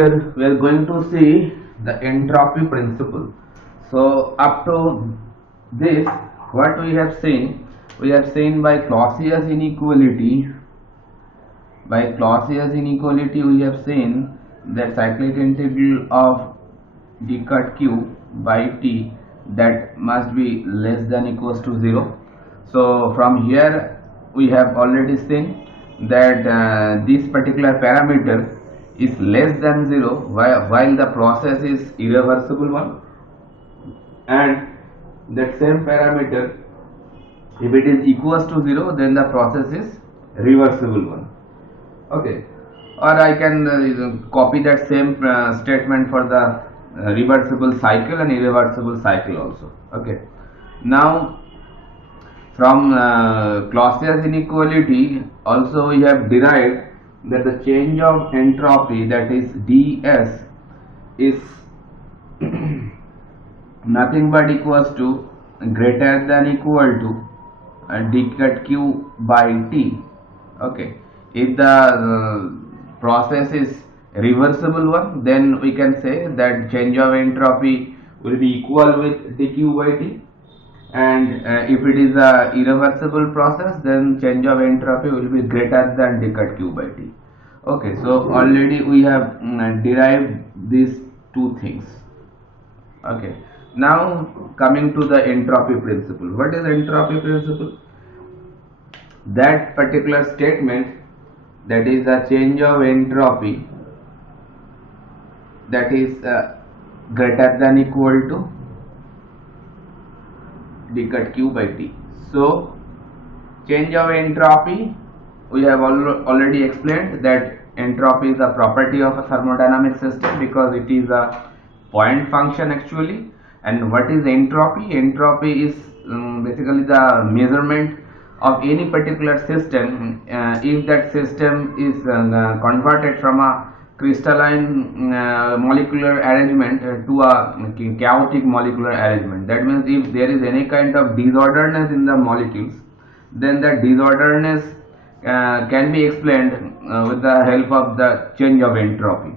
Here we are going to see the entropy principle. So up to this, what we have seen by Clausius inequality. By Clausius inequality, we have seen that cyclic integral of d cut q by t that must be less than equals to 0. So from here we have already seen that this particular parameter is less than 0 while the process is irreversible one, and that same parameter, if it is equals to 0, then the process is reversible one. Okay, or I can copy that same statement for the reversible cycle and irreversible cycle also. Okay, now from Clausius inequality also we have derived that the change of entropy, that is ds, is nothing but equals to greater than equal to d cut q by t. Okay, if the process is reversible one, then we can say that change of entropy will be equal with dq by t, and if it is a irreversible process, then change of entropy will be greater than d cut q by t. Okay, so already we have derived these two things. Okay, now coming to the entropy principle. What is entropy principle? That particular statement, that is the change of entropy, that is greater than equal to d cut q by t. So change of entropy, we have already explained that entropy is a property of a thermodynamic system because it is a point function actually. And what is entropy? Entropy is basically the measurement of any particular system if that system is converted from a crystalline molecular arrangement to a chaotic molecular arrangement. That means if there is any kind of disorderness in the molecules, then that disorderness can be explained with the help of the change of entropy.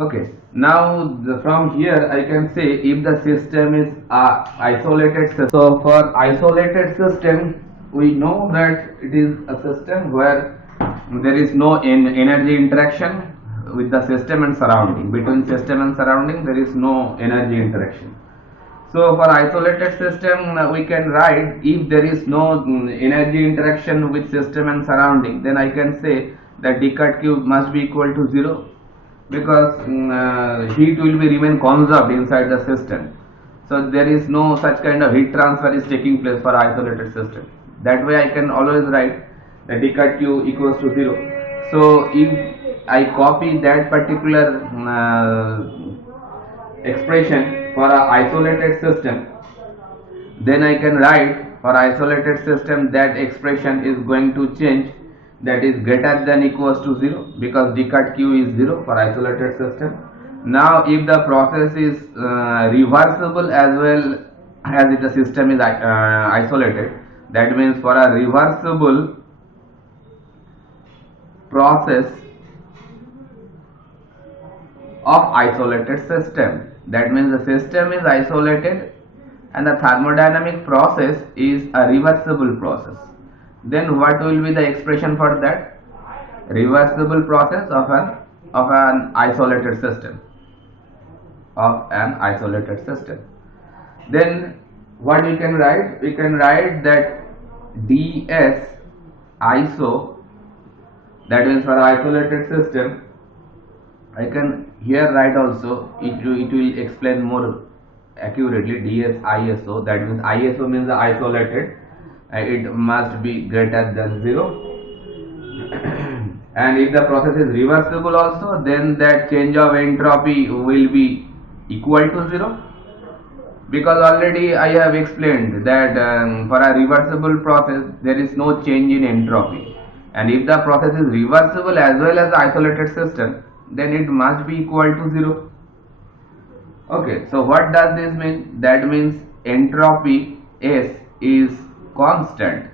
Okay, now from here I can say if the system is isolated system. So for isolated system, we know that it is a system where there is no energy interaction with the system and surrounding. Between system and surrounding there is no energy interaction. So for isolated system, we can write, if there is no energy interaction with system and surrounding, then I can say that d cut q must be equal to 0, because heat will be remain conserved inside the system. So there is no such kind of heat transfer is taking place for isolated system. That way I can always write that d cut q equals to 0. So if I copy that particular expression for a isolated system, then I can write for isolated system that expression is going to change, that is greater than equals to 0, because d cut q is 0 for isolated system. Now if the process is reversible as well as if the system is isolated, that means for a reversible process of isolated system, that means the system is isolated and the thermodynamic process is a reversible process, then what will be the expression for that? Reversible process of an isolated system, then what we can write? We can write that ds iso, that means for isolated system, I can here write also, it will explain more accurately, ds iso, that means iso means the isolated, it must be greater than 0. And if the process is reversible also, then that change of entropy will be equal to 0, because already I have explained that for a reversible process there is no change in entropy, and if the process is reversible as well as the isolated system, then it must be equal to 0. Okay, so what does this mean? That means entropy S is constant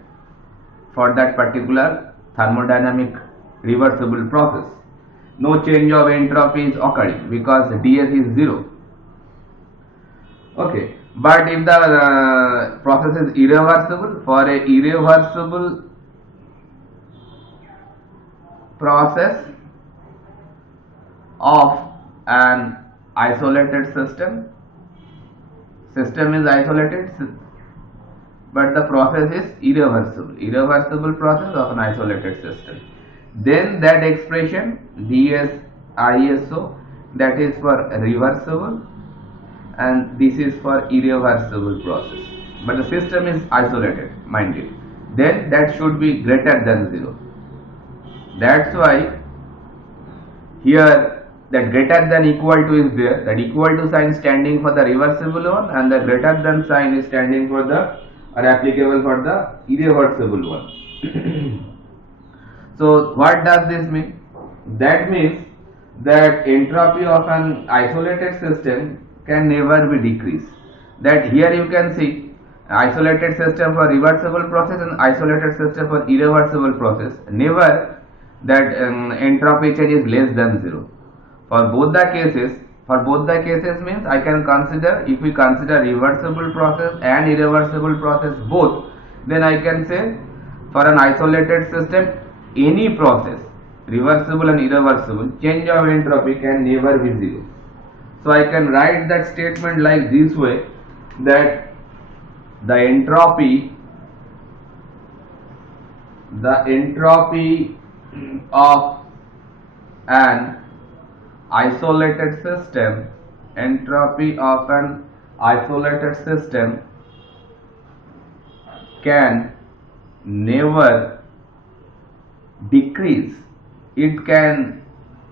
for that particular thermodynamic reversible process. no change of entropy is occurring because ds is 0. Okay, but if the process is irreversible, for a irreversible process of an isolated system is isolated but the process is irreversible process of an isolated system, then that expression ds iso, that is for reversible and this is for irreversible process, but the system is isolated, mind it, then that should be greater than 0. That's why here that greater than equal to is there, that equal to sign standing for the reversible one and the greater than sign is standing for the or applicable for the irreversible one. So what does this mean? That means that entropy of an isolated system can never be decreased. That here you can see isolated system for reversible process and isolated system for irreversible process, never that entropy change is less than 0. For both the cases means I can consider, if we consider reversible process and irreversible process both, then I can say for an isolated system any process, reversible and irreversible, change of entropy can never be 0. So I can write that statement like this way, that the entropy of an isolated system can never decrease. It can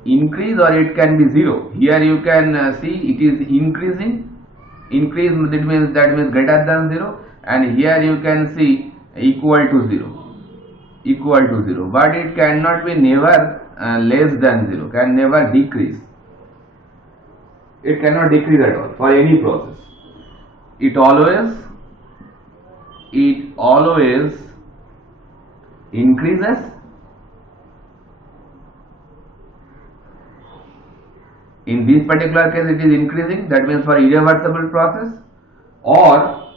increase or it can be 0. Here you can see it is increasing. Increase that means greater than 0, and here you can see equal to 0, but it cannot be never less than 0, can never decrease. It cannot decrease at all for any process. It always increases in this particular case it is increasing, that means for irreversible process, or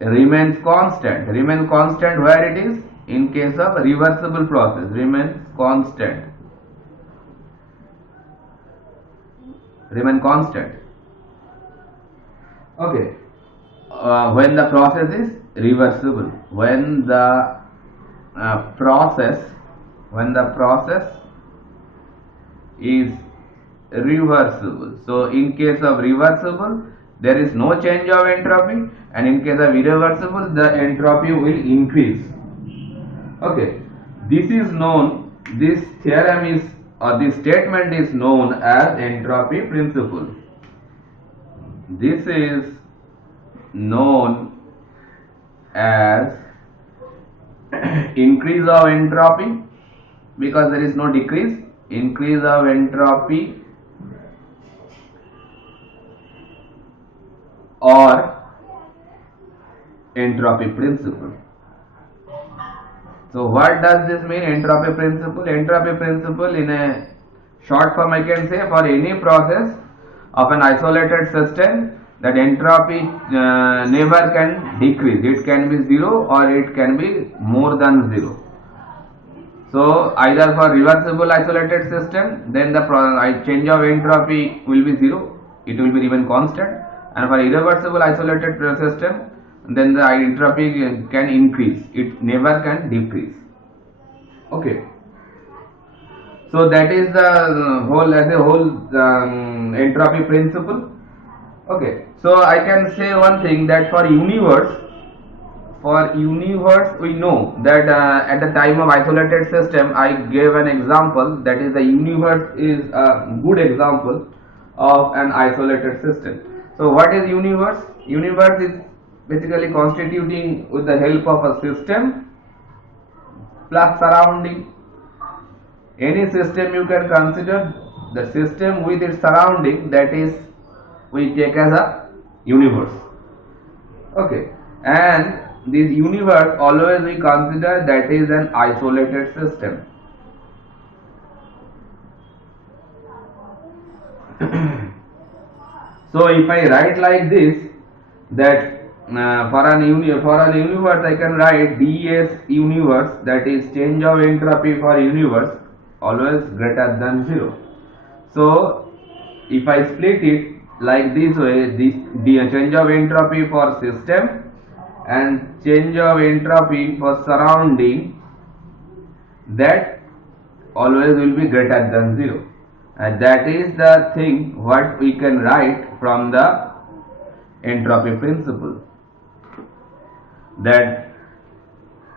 remains constant. Remain constant where it is? In case of reversible process, remain constant. Okay. When the process is reversible, when the process is reversible. So in case of reversible there is no change of entropy, and in case of irreversible the entropy will increase. Okay, this theorem is, or this statement is known as entropy principle. This is known as increase of entropy, because there is no decrease, increase of entropy, or entropy principle. So what does this mean, entropy principle? Entropy principle, in a short form I can say, for any process of an isolated system, that entropy never can decrease. It can be 0 or it can be more than 0. So either for reversible isolated system, then the change of entropy will be 0, it will be remain constant, and for irreversible isolated system, then the entropy can increase, it never can decrease. Okay, so that is the whole entropy principle. Okay, so I can say one thing, that for universe we know that at the time of isolated system, I gave an example, that is the universe is a good example of an isolated system. So what is universe? Universe is basically constituting with the help of a system plus surrounding. Any system you can consider, the system with its surrounding, that is we take as a universe. Okay, and this universe always we consider that is an isolated system. So if I write like this, that for an universe I can write ds universe, that is change of entropy for universe always greater than 0. So if I split it like this way, this the change of entropy for system and change of entropy for surrounding, that always will be greater than 0, and that is the thing what we can write from the entropy principle, that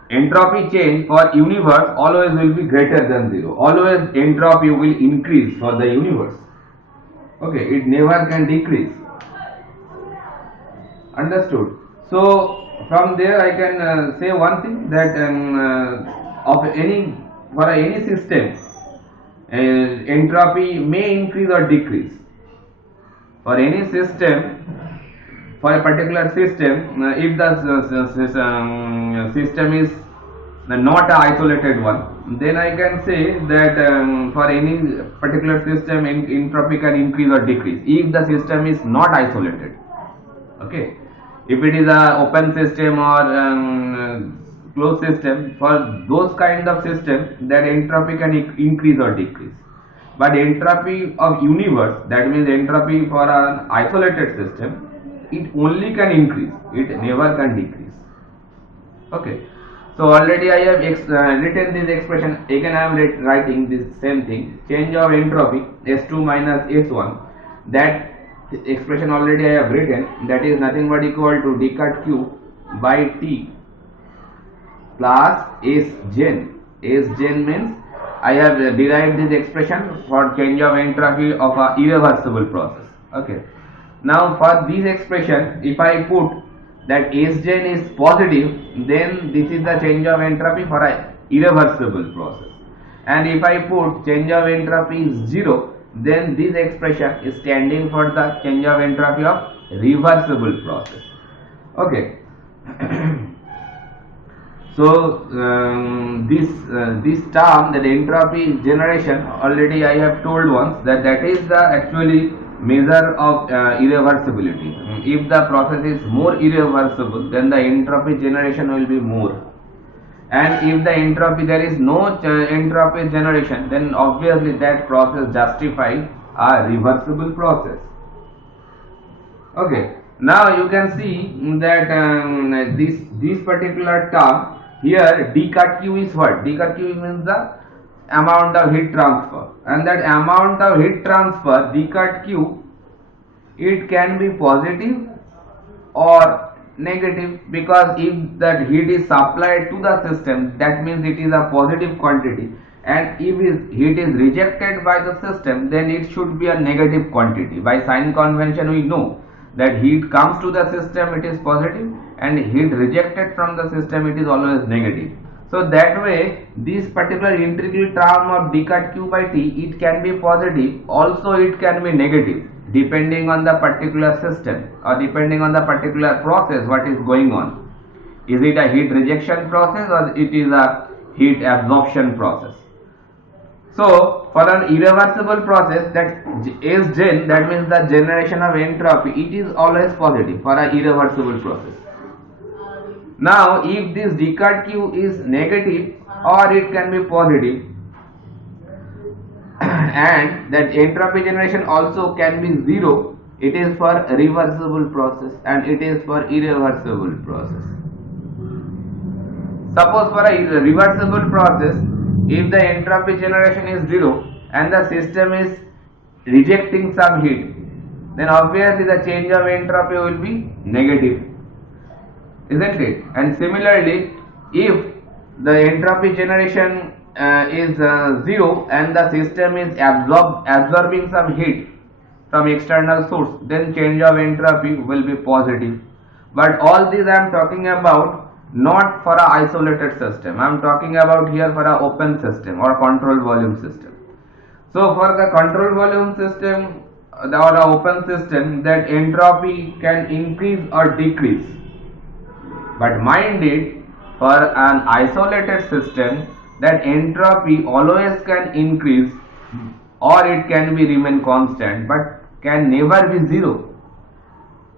entropy change for universe always will be greater than 0. Always entropy will increase for the universe. Okay, it never can decrease. Understood? So from there I can say one thing, that for any system entropy may increase or decrease. For any system, for a particular system, if the system is not an isolated one, then I can say that for any particular system entropy can increase or decrease if the system is not isolated. Okay, if it is a open system or closed system, for those kind of systems that entropy can increase or decrease. But entropy of universe, that means entropy for an isolated system, it only can increase, it never can decrease. Okay, so already I have written this expression. Again I am writing this same thing, change of entropy S2 minus S1, that expression already I have written, that is nothing but equal to d cut q by t plus S gen. S gen means I have derived this expression for change of entropy of a irreversible process. Okay, now for this expression, if I put that S gen is positive, then this is the change of entropy for a irreversible process, and if I put change of entropy is 0, then this expression is standing for the change of entropy of reversible process. Okay. So this term, that entropy generation, already I have told once that is the actually measure of irreversibility. If the process is more irreversible, then the entropy generation will be more, and if the entropy, there is no entropy generation, then obviously that process justifies a reversible process. Okay, now you can see that this particular term here, d cut q is what? D cut q means the amount of heat transfer, and that amount of heat transfer d cut q, it can be positive or negative, because if that heat is supplied to the system, that means it is a positive quantity, and if heat is rejected by the system, then it should be a negative quantity. By sign convention we know that heat comes to the system, it is positive, and heat rejected from the system, it is always negative. So that way this particular integral term of d cut q by t, it can be positive, also it can be negative, depending on the particular system or depending on the particular process what is going on. Is it a heat rejection process or it is a heat absorption process? So for an irreversible process, that S gen, that means the generation of entropy, it is always positive for an irreversible process. Now if this d cut q is negative or it can be positive, and that entropy generation also can be 0, it is for reversible process and it is for irreversible process. Suppose for a reversible process, if the entropy generation is 0 and the system is rejecting some heat, then obviously the change of entropy will be negative, isn't it? And similarly, if the entropy generation is 0 and the system is absorbing some heat from external source, then change of entropy will be positive. But all these I am talking about not for a isolated system, I am talking about here for a open system or control volume system. So for the control volume system or a open system, that entropy can increase or decrease. But mind it, for an isolated system, that entropy always can increase or it can be remain constant, but can never be zero.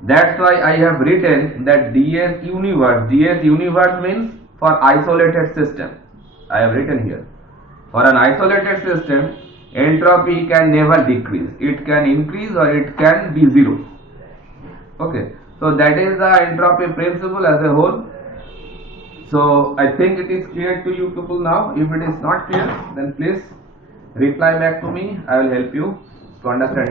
That's why I have written that ds universe means for isolated system. I have written here, for an isolated system, entropy can never decrease. It can increase or it can be zero. Okay, so that is the entropy principle as a whole. So I think it is clear to you people now. If it is not clear, then please reply back to me. I will help you to understand.